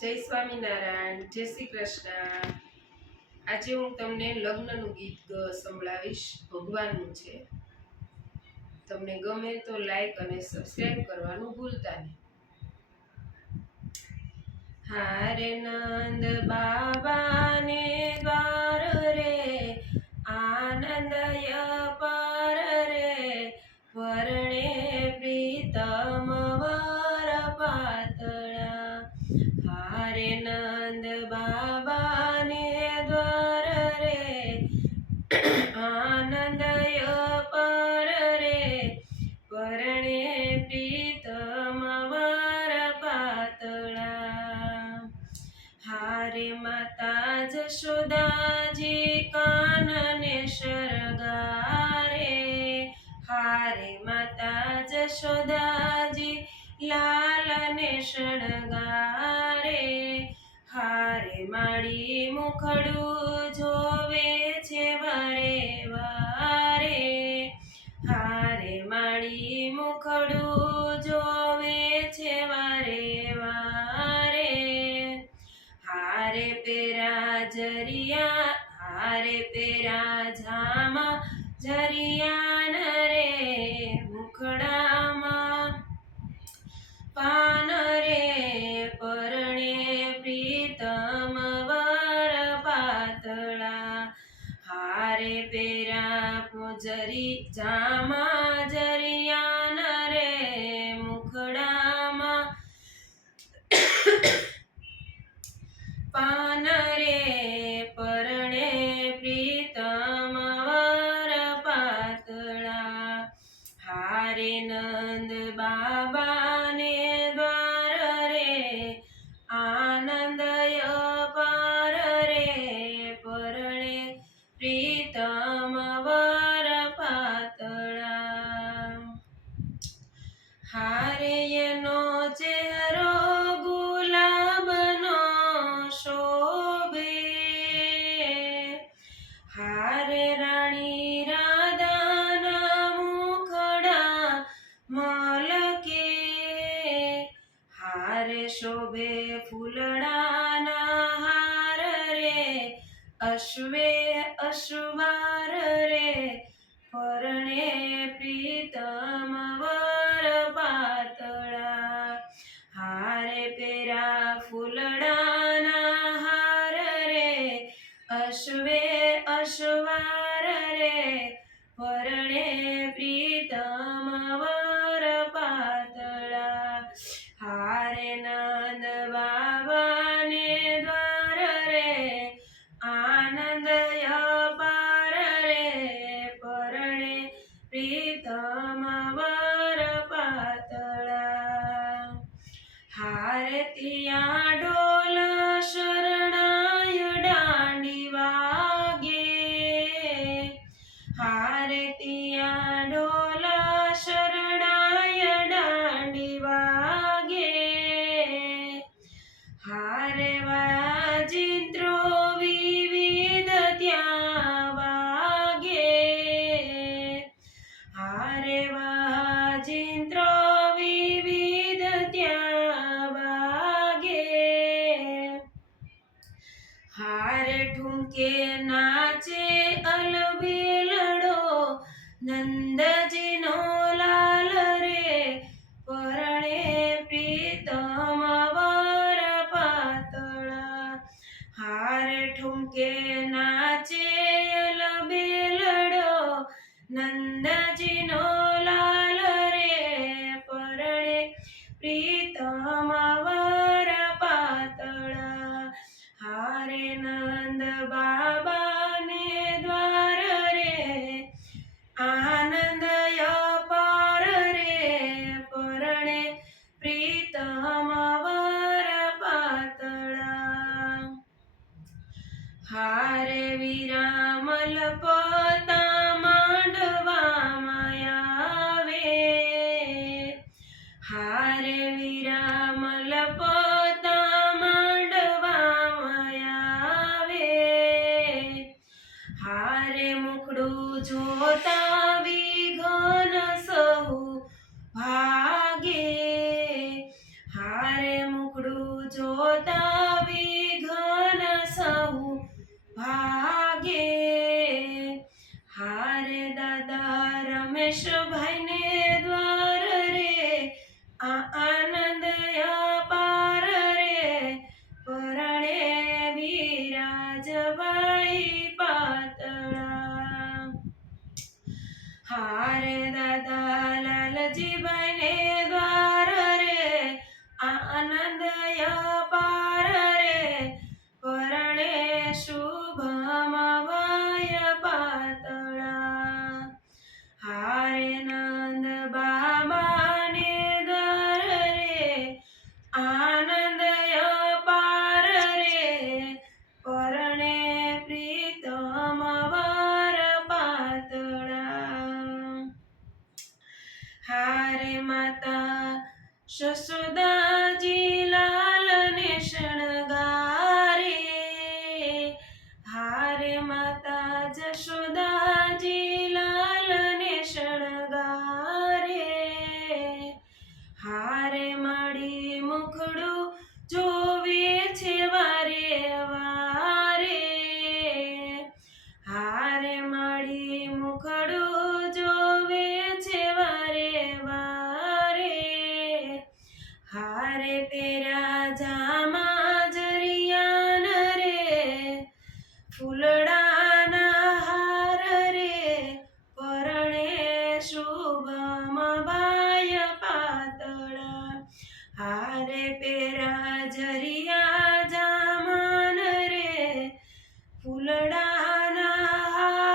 જય સ્વામિનારાયણ, જય શ્રી કૃષ્ણ. આજે હું તમને લગ્નનું ગીત સંભળાવીશ. ભગવાનનું છે. તમને ગમે તો લાઈક અને સબસ્ક્રાઈબ કરવાનું ભૂલતા નહીં. હારે નંદ બાબાને દ્વાર શણગારે, હારે માડી મુખડું જોવે છે વારે વારે. હારે માડી મુખડું જોવે છે વારે વારે. હારે પેરા જરિયા, હારે પેરા ઝામા જરિયાન પૂજરી જરિયા જરિયાન રે મુખડામાં. પાન રે પરણે પ્રીતમ વર પાતળા. હારે નંદ બાબાને હારે એનો ચહેરો ગુલાબનો શોભે. હારે રાણી રાધાના મુખડા મલકે. હારે શોભે ફૂલડાના હાર રે, અશ્વે અશ્વાર રે. પરણે પ્રીતમ નંદ నా చేయలు బేలడో నన్ను વિરામ લપતા માંડવામાં આવે હારે મુખડું જોતા વિઘન સહુ ભાગે. હારે મુખડું જોતા વિઘન સહુ ભાગે. હારે દાદા રમેશભાઈ હારે દાદા લાલજીભાઈ મુખડું જોવે